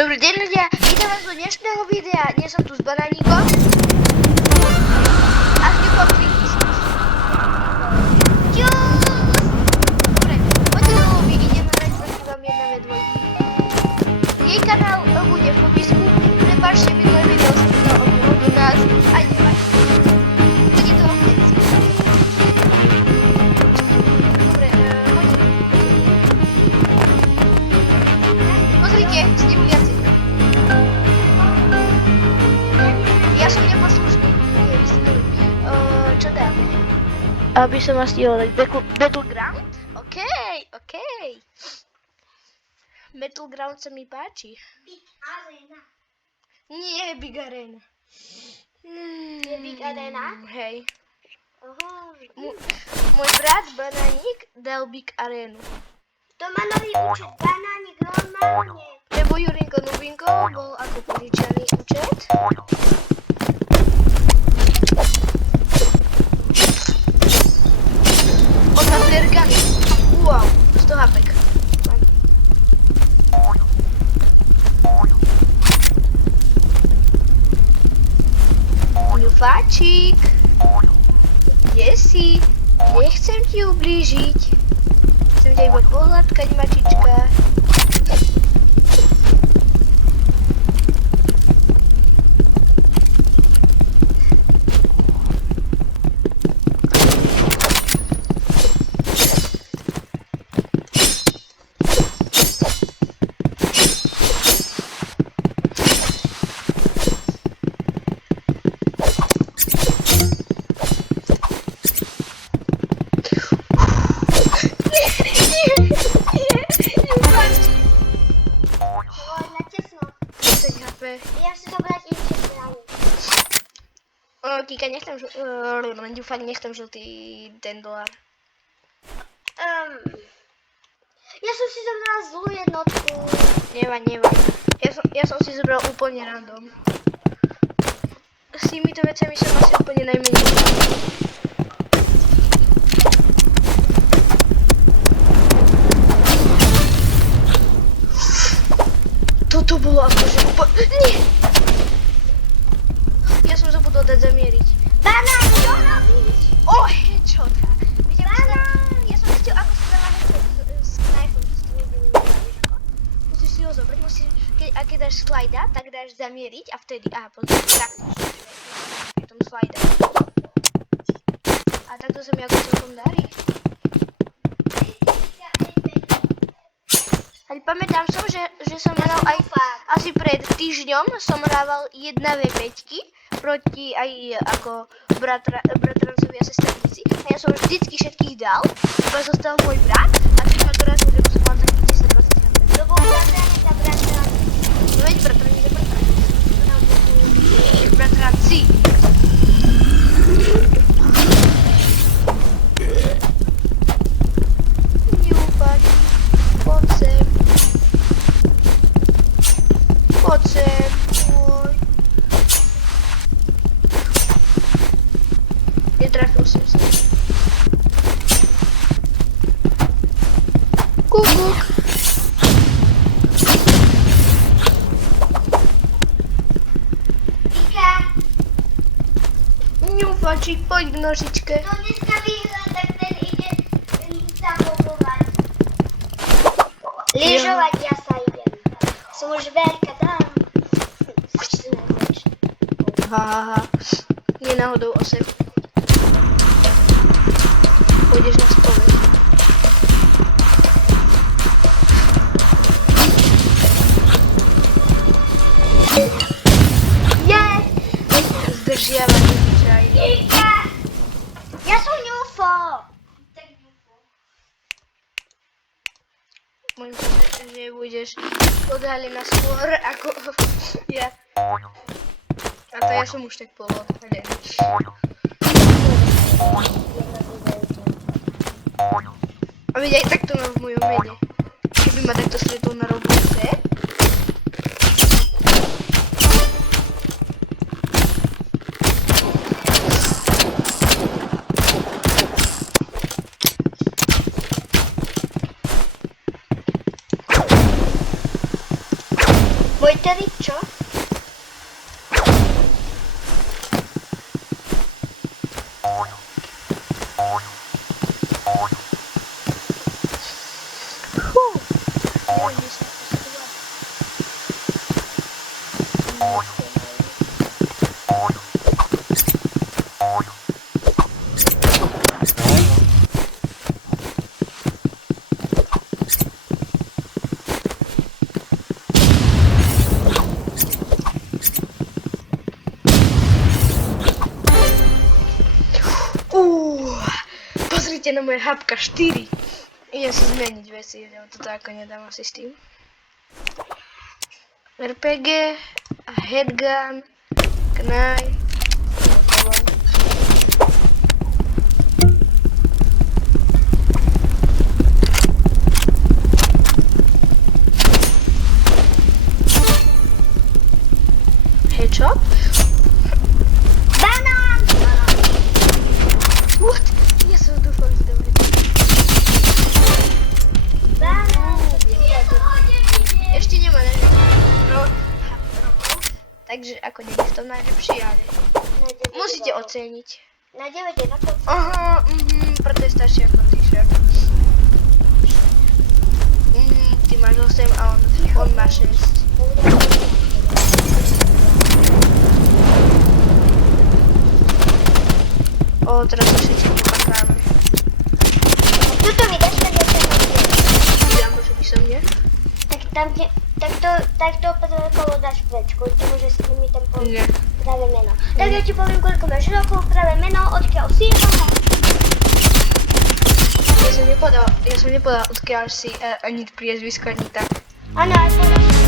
Dobrý deň ľudia, vítam vás do dnešného videa. Dnes som tu s Banánikom. A s ňukom Kritismus. Čus! Dobre, poďte do lobby, ideme hrať proti vám 1v2. Jej kanál bude v popisku. Prepáčte, minulé video som dal od nás. Aj nevadí. Bude to autentické. Dobre, poďte. Pozrite, stimuliaci. Ja som neposlušný. Nie, vy ste dobrý. Čo dáme? Aby som vás stihol dať Battleground? OK. Battleground sa mi páči. Big Arena. Nie, Big Arena. Je Big Arena? Hej. Aha. Môj brat Banánik dal Big Arenu. To má nový účet, Banánik normálne. Lebo Jurinko Nubinko bol ako požičaný účet. On má flirkany. Wow, 100 hapek. Ňufáčik. Kde si? Nechcem ti ublížiť. Chcem ťa iba pohľadkať, mačička. Ja chcę zabrać inne strony. Kika, nechcem Ďufák, nechcem žltý ten dolár. Ja som si zobrala zlú jednotku. Nevadí. Ja som si zobral úplne random. S týmito vecami som asi úplne najmenej. Toto bolo akože úplne... Nie! Ja som zabudol dať zamieriť. Banán, čo robíš? Headshot! Ja som zistil, ako sa dáva headshot s knifom. Musíš si ho zobrať, a keď dáš slajda, tak dáš zamieriť a vtedy... pozri, takto. Pri tom slajda. A takto sa mi ako celkom darí. Ale pamätám som, že som hral aj asi pred týždňom som hrával 1v5 proti aj ako bratrancovi a sesternici. A ja som vždycky všetkých dal, iba zostal môj brat a keď ma dorazil, že som mal takých 10-20 HP. To bol bratranec a bratranec. No veď bratranec a bratranec. Bratranci. Ňufať. Poď sem. Oj. Netrafil som sa. Kukuk. Ika, Ňufačík, poď k nožičke. to dneska vyhrá, tak ten ide sa popovať. Lyžovať ja sa idem. Som už veľká, dám. Hahaha. Nie náhodou oseb. Pôjdeš na spoveď. Yes! Zdržiavať obyčajne. Ika! Ja som ňufo! Môžem povedať, že budeš odhalená skôr ako ja. A to ja som už tak poloodhalený. A veď aj takto mám v mojom mene. Keby ma takto stretol na Robloxe. Litery, čo? Neviem, kde sa to schovala. Pozrite na moje hapka 4. Idem si zmeniť veci, lebo toto ako nedám asi s tým. RPG, headgun, knaj. Headshot? Banán! What? Ja som dúfal, že dobre. Banán! Ja to hodím vidieť. Ešte nemá rokov, takže ako nie je to najlepšie, ale musíte oceniť. Na 9 je na to. Aha, preto je starší ako ty však. Ty máš 8 a on má 6. O, teraz sa všetci vypakáme. Tuto vydáš, tak ja sa hodím. Ja môžu by som, nie? Tak tam ti, tak to potom dáš kvečku, ty môžeš s nimi tam povedať Nie. práve meno. Tak ja ti poviem, koľko máš rokov, práve meno, odkiaľ si, Ja som nepovedal, odkiaľ si ani priezvisko, ani tak. Áno, aj povedal.